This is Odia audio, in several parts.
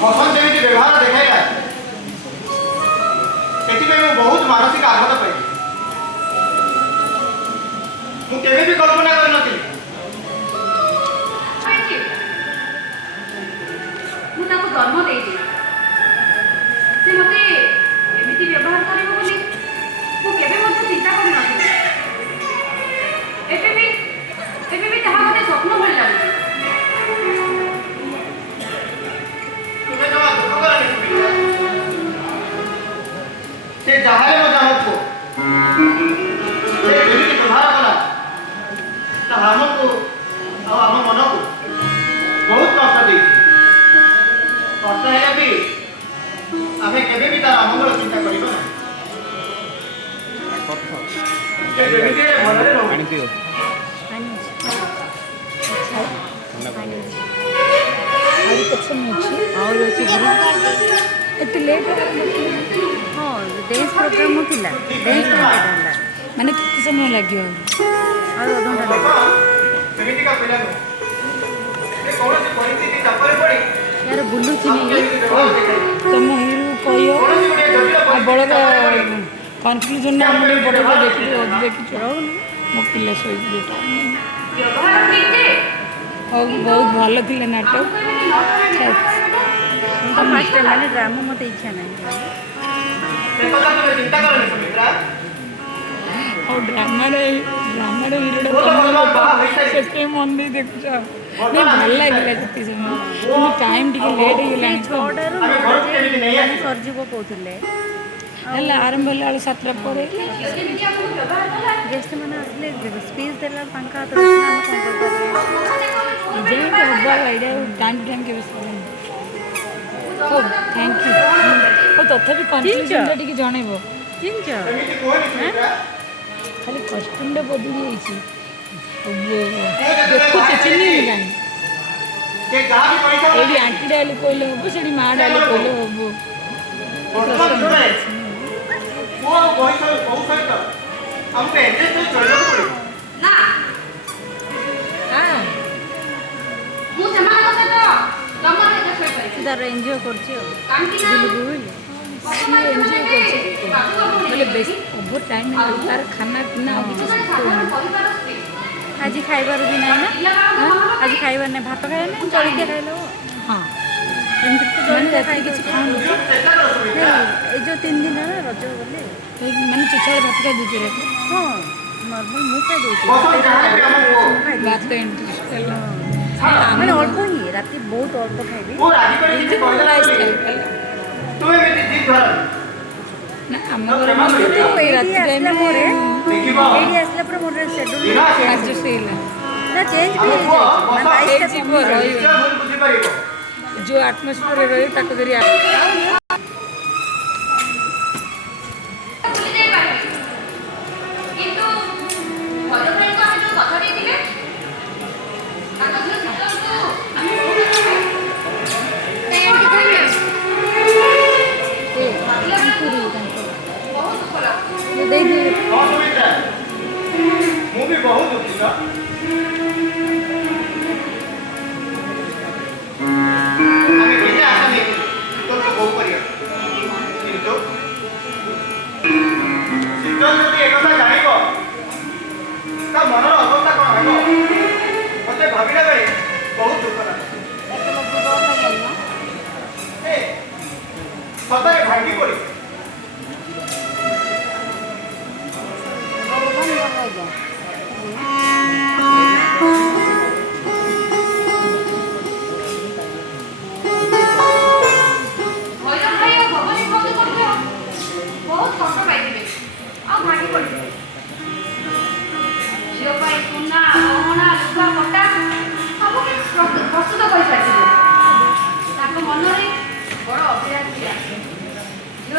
बसंत जमी व्यवहार देखाइला से बहुत मानसिक आघात पाई मुझे भी कल्पना कर जन्म दे से मते एमिति व्यवहार करिवो बोली मु केबे मते चिंता करि नथि एबे भी ताहा मते स्वप्न भल लागै तुम्हें जमा दुख करनी से जहारे में जाओ से एमिति व्यवहार कला ता हमको और हम मन को बहुत कष्ट दे कष्ट है भी आमे केबे भी तार अमंगल चिंता करिबो ना के जेमिति भलरे रहो पानी पियो पानी और कुछ नहीं और एते लेट हां डांस प्रोग्राम थिला डांस प्रोग्राम माने कितने समय लागियो और आधा घंटा जेमिति का पिला से कौन से परिस्थिति चापरे पड़ी यार बुल्लू चिनी तुम हिरू कहियो आ बड़का कन्फ्यूजन ना हमरे बड़का देखि देखि चढ़ाओ मो पिल्ला सोई बेटा व्यवहार नीचे और बहुत भलो थिला नाटक तो फर्स्ट टाइम मैंने ड्रामा मत इच्छा नहीं से कथा तुम चिंता करनी सुमित्रा और ड्रामा रे हीरोटा सेते मन नहीं देखछ नहीं भल लागला जति समय टाइम टिके लेट हो गेलानी छोड़ारू सरजीव कहथिले हल्ला आरंभ होला 7 पर जेमिति आपको व्यवहार कला गेस्ट माने असले स्पेस देला पंखा तो हम कोन करबे जे के हब्बा आइडिया टाइम टाइम के खूब थैंक यू ओ तथा भी कंफ्यूजन टिके जणेबो चिंच जेमिति कोनी सुमित्रा खाली कस्टम डे बदली जाइछि देखो चिन्नी मिलानी के जहां भी पैसा एडी आंटी डाली कोइले हबो सेडी मा डाली कोइले हबो वो बहुत सहित हमको एडजस्ट हो चलना पड़े ना हां मु समान सहित जमा दे सही पाई सुधार एन्जॉय करछि कांटी ना बुल सी एन्जॉय करछि मतलब बेस्ट ओवर टाइम में तार खाना पीना आज खाइबार भी नहीं ना आज खाइबार नहीं भात खाए ना जलखिया खाइलो हाँ जलखिया खाई किसी खाऊँ ये जो 3 दिन है रज गले मैंने चिचाड़ भात खाई दूसरे हाँ नॉर्मल मुँह खाई दूसरे भात इंटरेस्ट मैंने अल्प ही राति बहुत अल्प खाइबी राइस खाइबी तुम्हें भी जिद धर ना हम घर में राति टाइम में एडी आसला पर मोर शेड्यूल आज सेल ना चेंज भी हो जाए मैं ए जीव रही बुझी पाइबो जो एटमॉस्फेयर रही ताको करी किंतु भलो भाई को हम जो कथा देथिले ताको जो बहुत दुख लागो दे दे हां सुमित्रा मु भी बहुत दुखी था हमें किसी आशा नहीं तो बहुत परिया किंतु सिद्धन यदि एक कथा जानिबो ता मनर अवस्था कोन हेबो मते भाबिला बेले बहुत दुख लागे ए सतारे भांगी पड़ी प्रस्तुत कर मनरे बड़ अभिलाष झील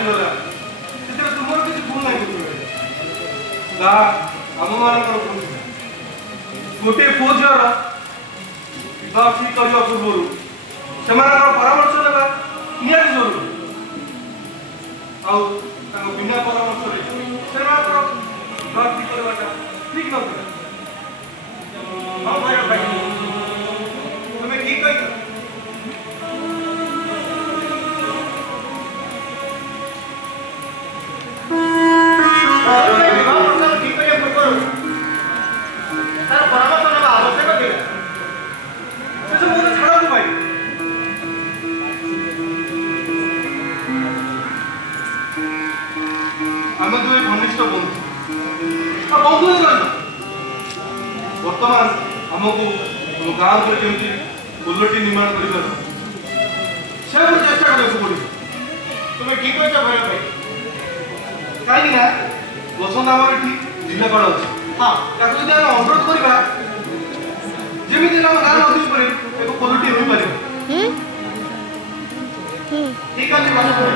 ଭାଙ୍ଗିଗଲା ସେଥିରେ ତୁମର କିଛି ଭୁଲ ନାହିଁ ବୁଝିବେ ତାହା ଆମମାନଙ୍କର ଭୁଲ ଗୋଟିଏ ପୁଅ ଝିଅର ବିବାହ ଠିକ୍ କରିବା ପୂର୍ବରୁ ସେମାନଙ୍କର ପରାମର୍ଶ ନେବା ନିହାତି ଜରୁରୀ ଆଉ ତାଙ୍କ ବିନା ପରାମର୍ଶରେ ସେମାନଙ୍କର ବିବାହ ଠିକ୍ କରିବାଟା ଠିକ୍ ନଥିଲା ହଁ ଭୈରବ ଭାଇ ତୁମେ ଠିକ୍ କହିଛ ବିବାହ ପ୍ରସ୍ତାବ ଠିକ୍ କରିବା ପୂର୍ବରୁ ତାର ପରାମର୍ଶ ନେବା ଆବଶ୍ୟକ ଥିଲା ସେସବୁ କଥା ଛାଡ଼ନ୍ତୁ ଭାଇ ଆମେ ଦୁଇ ଘନିଷ୍ଠ ବନ୍ଧୁ ଆଉ ବନ୍ଧୁ ରହିଲ ବର୍ତ୍ତମାନ ଆମକୁ ଆମ ଗାଁ ଉପରେ କେମିତି ପୋଲଟି ନିର୍ମାଣ କରିପାରିବ ସେ ଉପରେ ଚେଷ୍ଟା କରିବାକୁ ପଡ଼ିବ ତୁମେ ଠିକ୍ କହିଛ ଭୈରବ ଭାଇ କାହିଁକି ନା ବସନ୍ତ ଆମର ଏଠି ଜିଲ୍ଲାପାଳ ଅଛି ହଁ ତାକୁ ଯଦି ଆମେ ଅନୁରୋଧ କରିବା ଯେମିତି ଆମ ଗାଁ ନଦୀ ଉପରେ ଏକ ପୋଲଟି ହୋଇପାରିବ ଠିକ୍ ଅଛି ବସନ୍ତ ଭାଇ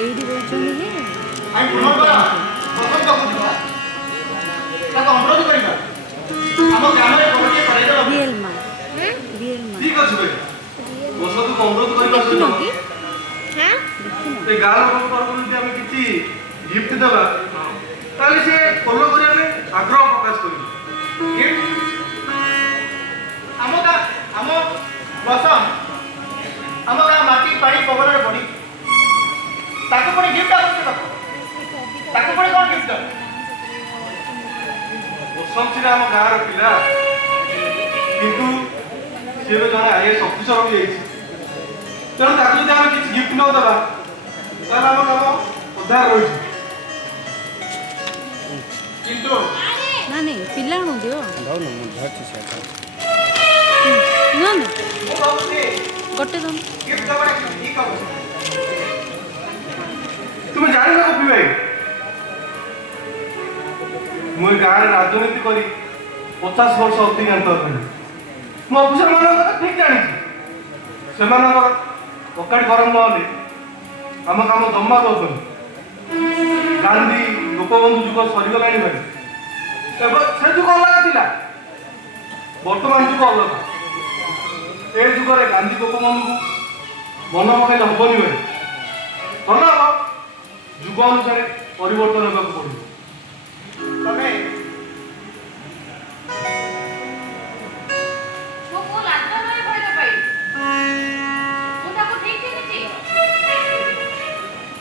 ଏଇଠି ରହୁଛନ୍ତି ଯେ ଆମେ ପୁନର୍ବାର ବସନ୍ତକୁ ଯିବା ତାକୁ ଅନୁରୋଧ କରିବା ଆମ ଗ୍ରାମରେ ପୋଲଟିଏ କରାଇଦେବା ରିଏଲ ମା ଠିକ୍ ଅଛି ଭାଇ ବସନ୍ତକୁ ଅନୁରୋଧ କରିବା ସହିତ ଏ ଗାଁ ଲୋକଙ୍କ ତରଫରୁ ଯଦି ଆମେ କିଛି ଗିଫ୍ଟ ଦେବା ତାହେଲେ ସେ ଫଲୋ କରିବା ପାଇଁ ଆଗ୍ରହ ପ୍ରକାଶ କରିବେ ଆମ ଗାଁ ଆମ ବସନ୍ତ ଆମ ଗାଁ ମାଟି ପାଣି ପବନରେ ପଡ଼ି ତାକୁ ପୁଣି ଗିଫ୍ଟ ଆବଶ୍ୟକ ତାକୁ ପୁଣି କ'ଣ ଗିଫ୍ଟ ଦେବ ବସନ୍ତ ସିନା ଆମ ଗାଁର ପିଲା କିନ୍ତୁ ସେ ଏବେ ଜଣେ IAS ଅଫିସର ହୋଇଯାଇଛି ତେଣୁ ତାକୁ ଯଦି ଆମେ କିଛି ଗିଫ୍ଟ ନ ଦେବା ତାହେଲେ ଆମ କାମ ଅଧା ରହିଛି କିନ୍ତୁ ନା ନାଇଁ ପିଲାଙ୍କୁ ଦିଅ ଦଉନ ମୁଁ ଧରିଛି ସେ ନା ନା ମୁଁ ଭାବୁଛି ଗୋଟେ ଦମ ଗିଫ୍ଟ ଦେବାଟା ଠିକ୍ ହେବ ତୁମେ ଜାଣିଛ କପି ଭାଇ ମୁଁ ଏ ଗାଁରେ ରାଜନୀତି କରି 50 ବର୍ଷ ଅତିକ୍ରାନ୍ତ ହେଲିଣି ମୁଁ ଅଫିସର ମାନଙ୍କ କଥା ଠିକ୍ ଜାଣିଛି ସେମାନଙ୍କର ପକାଡ଼ି ଗରମ ନହେଲେ ଆମ କାମ ଜମା ଦଉଛନ୍ତି ଗାନ୍ଧୀ ଗୋପବନ୍ଧୁ ଯୁଗ ସରିଗଲାଣି ଭାଇ ଏବେ ସେ ଯୁଗ ଅଲଗା ଥିଲା ବର୍ତ୍ତମାନ ଯୁଗ ଅଲଗା ଏ ଯୁଗରେ ଗାନ୍ଧୀ ଗୋପବନ୍ଧୁକୁ ମନ ପକାଇଲେ ହବନି ଭାଇ ଭଲ ହବ ଯୁଗ ଅନୁସାରେ ପରିବର୍ତ୍ତନ ହେବାକୁ ପଡ଼ିବ ତମେ ମୋ ପୁଅ ଲାଜ ନୁହେଁ ଭୈରବ ଭାଇ ମୁଁ ତାକୁ ଠିକ୍ ଚିହ୍ନିଛି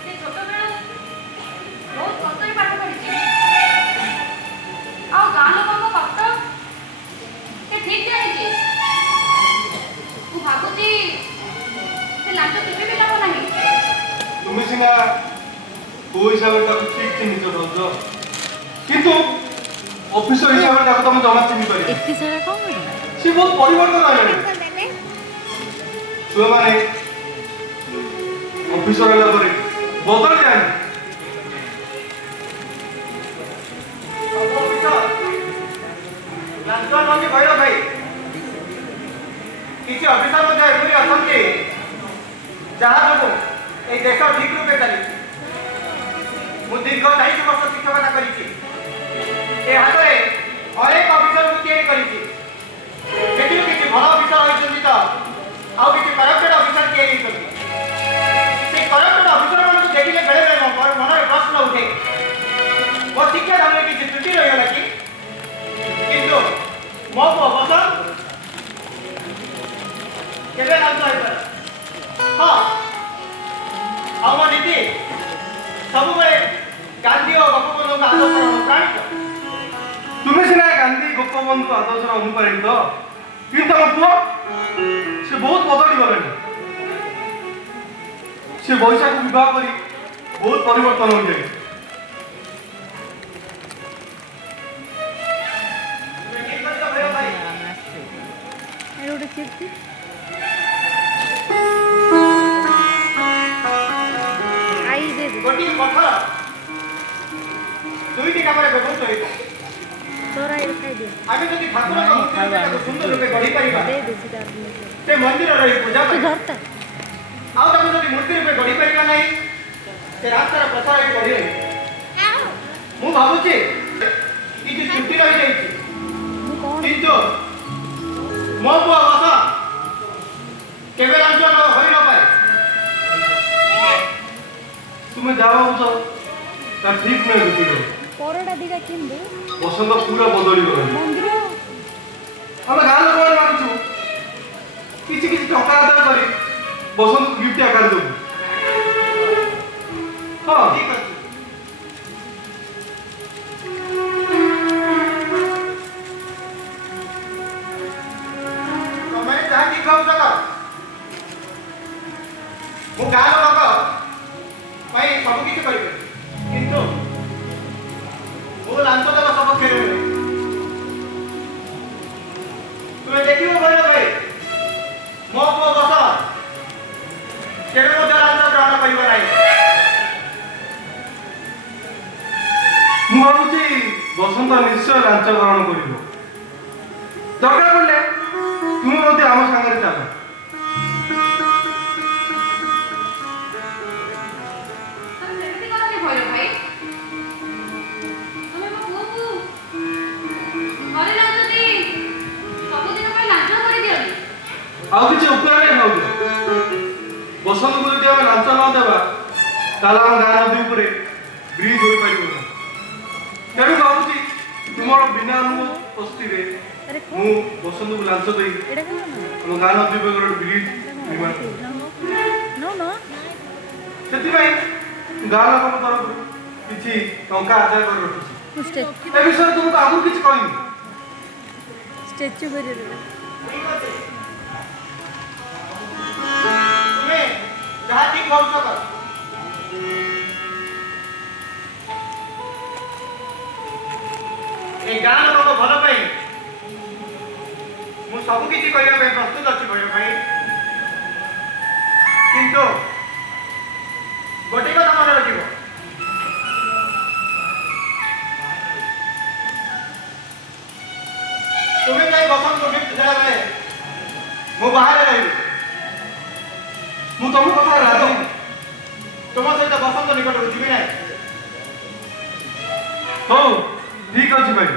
ସେ ଛୋଟବେଳୁ ବହୁତ କଷ୍ଟରେ ପାଠ ପଢ଼ିଛି ଆଉ ଗାଁ ଲୋକଙ୍କ କଷ୍ଟ ସେ ଠିକ୍ ଜାଣିଛି ମୁଁ ଭାବୁଛି ସେ ଲାଞ୍ଚ କେବେ ବି ନେବ ନାହିଁ তুমি সিনা পুଅ হিসাবে তাকে ঠিক চিহ্নিত রোজ কিন্তু অফিসর হিসাবে তাকে তুমি জমা চিহ্নি পারি ଏତେ ସାରା କ'ଣ କରିବ সে বহুত পরিবর্তন হয়ে ছুয়া মানে অফিসর হলা পরে বদল যায় ଲାଞ୍ଚ ନୁହଁ ଭୈରବ ଭାଇ କିଛି ଅଫିସର ମଧ୍ୟ ଏଭଳି ଅଛନ୍ତି ଯାହା ଯୋଗୁଁ এই দেশ ঠিক রূপে চালিছে ମୁଁ ଦୀର୍ଘ 40 ବର୍ଷ ଶିକ୍ଷକତା କରିଛି ଏ ହାତରେ ଅନେକ ଅଫିସରକୁ ତିଆରି କରିଛି ସେଥିରୁ କିଛି ଭଲ ଅଫିସର ହୋଇଛନ୍ତି ତ ଆଉ କିଛି କରପ୍ଟେଡ୍ ଅଫିସର ତିଆରି ହୋଇଛନ୍ତି ସେ କରପ୍ଟେଡ୍ ଅଫିସରମାନଙ୍କୁ ଦେଖିଲେ ବେଳେବେଳେ ମୋ ମନରେ ପ୍ରଶ୍ନ ଉଠେ ମୋ ଶିକ୍ଷା ଧାମରେ କିଛି ତ୍ରୁଟି ରହିଗଲା କି କିନ୍ତୁ ମୋ ପୁଅ ବସନ୍ତ କେବେ ଲାଞ୍ଚ ହୋଇପାରେ ହଁ ଆଉ ମୋ ନୀତି ସବୁବେଳେ ଗାନ୍ଧୀ ଓ ଗୋପବନ୍ଧୁଙ୍କ ଆଦର୍ଶର ଅନୁପ୍ରାଣିତ তুমি সিনা গান্ধী গোপবন্ধু আদর্শর অনুপ্রাণিত কিন্তু আমার পুଅ সে বহুত বদলি গলেনি সে বৈশাখକୁ বিবাহ କରି ବହୁତ ପରିବର୍ତ୍ତନ ହୋଇଯାଇଛି ତୁମେ ଠିକ୍ କରିଛ ଭୈରବ ଭାଇ ଏ ଗୋଟେ ଚିଠି ଆଇ ଦେ ଦେ ଗୋଟିଏ ପଥର ଦୁଇଟି କାମରେ ବ୍ୟବହୃତ ହୋଇଥାଏ ତୋର ଆଇ ଖାଇଦିଅ ଆମେ ଯଦି ଠାକୁରଙ୍କ ମୂର୍ତ୍ତି ରୂପେ ତାକୁ ସୁନ୍ଦର ରୂପେ ଗଢ଼ିପାରିବା ଦେ ଦେ ସେଟା ସେ ମନ୍ଦିରର ଏହି ପୂଜା ତୁ ପାଇଁ ଧରତା ଆଉ ତାକୁ ଯଦି ମୂର୍ତ୍ତି ରୂପେ ଗଢ଼ିପାରିବା ନାହିଁ ସେ ରାସ୍ତାର ପ୍ରସାର ଏଠି କରିବେନି। ମୁଁ ଭାବୁଛି କିଛି ଛୁଟି ରହିଯାଇଛି, କିନ୍ତୁ ମୋ ପୁଅ ବସ କେବେ ଲାଞ୍ଚ ହୋଇ ନପାରେ। তুমি যা ভাবছ তা ঠিক নয় রুপিরে। পরোটা দিটা কিনবে বসন্ত পুরা বদলি গলানি। মন্দির ଆମେ ଗାଁ ଲୋକମାନେ ଭାବୁଛୁ କିଛି କିଛି ଟଙ୍କା ଆଦାୟ କରି ବସନ୍ତକୁ ଗିଫ୍ଟ ଆକାର ଦେବୁ। ହଁ ଠିକ ଅଛି। ତମେ ଯାହା ଠିକ ଭାବୁଛ କର। ମୁଁ ଗାଁର ଲୋକ ପାଇଁ ସବୁ କିଛି କରିପାରିବି, କିନ୍ତୁ ମୁଁ ଲାଞ୍ଚ ଦେବା ସପକ୍ଷରେ ନୁହେଁ। ତୁମେ ଦେଖିବ କହିଲ ଭାଇ ମୋ ପୁଅ ବସ କେବେ ମଧ୍ୟ ଲାଞ୍ଚ ଗ୍ରହଣ କରିବ ନାହିଁ। ମୁଁ ଭାବୁଛି ବସନ୍ତ ନିଶ୍ଚୟ ଲାଞ୍ଚ ଗ୍ରହଣ କରିବ। ଦରକାର ପଡ଼ିଲେ ତୁମେ ମଧ୍ୟ ଆମ ସାଙ୍ଗରେ ଚାଲ। ତମେ ସେମିତି କରନି ଭୈରବ ଭାଇ। ତମେ ମୋ ପୁଅକୁ ଘରେ ଲାଞ୍ଚ ଦେଇ ସବୁଦିନ ପାଇଁ ଲାଞ୍ଚ କରିଦିଅନି। ଆଉ କିଛି ଉପାୟ ନାହିଁ ଭାବୁଛ। ବସନ୍ତକୁ ଯଦି ଆମେ ଲାଞ୍ଚ ନ ଦେବା ତାହେଲେ ଆମ ଗାଁ ନଦୀ ଉପରେ ବ୍ରିଜ ହୋଇପାରିବ ନାହିଁ। ତେଣୁ ଭାବୁଛି ତୁମର ବିନା ଅନୁପସ୍ଥିତିରେ আরে ମୁଁ ବସନ୍ତକୁ ଲାଞ୍ଚ ଦେଇ এটা কেন না ଆମ ଗାଁ ନଦୀ ଉପରେ ଗୋଟେ ବ୍ରିଜ ନିର୍ମାଣ କରିବି। নো নো ସେଥିପାଇଁ ଗାଁ ଲୋକଙ୍କ ତରଫରୁ କିଛି ଟଙ୍କା ଆଦାୟ କରି ରଖିଛି। ଏ ବିଷୟରେ ତୁମକୁ ଆଗରୁ କିଛି କହିନି। স্ট্যাচু করে দেবে ଠିକ ଅଛି। ତୁମେ ଯାହା ଠିକ ଭାବୁଛ କର। ଏ ଗାଁ ଲୋକଙ୍କ ଭଲ ପାଇଁ ମୁଁ ସବୁ କିଛି କରିବା ପାଇଁ ପ୍ରସ୍ତୁତ ଅଛି ଭୈରବ ଭାଇ, କିନ୍ତୁ ଗୋଟିଏ କଥା ମନେ ରଖିବ, ତୁମେ ଯାଇ ବସନ୍ତକୁ ଗିଫ୍ଟ ଦେଲା ବେଳେ ମୁଁ ବାହାରେ ରହିବି। ମୁଁ ତମ କଥା ରାଜି। ତୁମ ସହିତ ବସନ୍ତ ନିକଟକୁ ଯିବି ନାହିଁ। ହଉ ଠିକ ଅଛି ଭାଇ।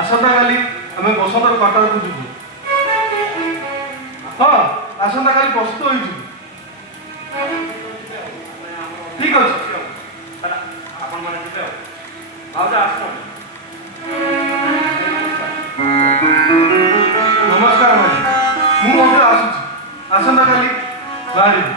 ଆସନ୍ତାକାଲି ଆମେ ବସନ୍ତର କ୍ୱାର୍ଟରକୁ ଯିବୁ। ହଁ ଆସନ୍ତାକାଲି ପ୍ରସ୍ତୁତ ହୋଇଯିବୁ। ଠିକ ଅଛି। ଆପଣମାନେ ଯିବେ ଆଉ ଭାଉଜ ଆସୁଛନ୍ତି। ନମସ୍କାର ଭାଇ। ମୁଁ ମଧ୍ୟ ଆସୁଛି। ଆସନ୍ତାକାଲି ବାହାରିବି।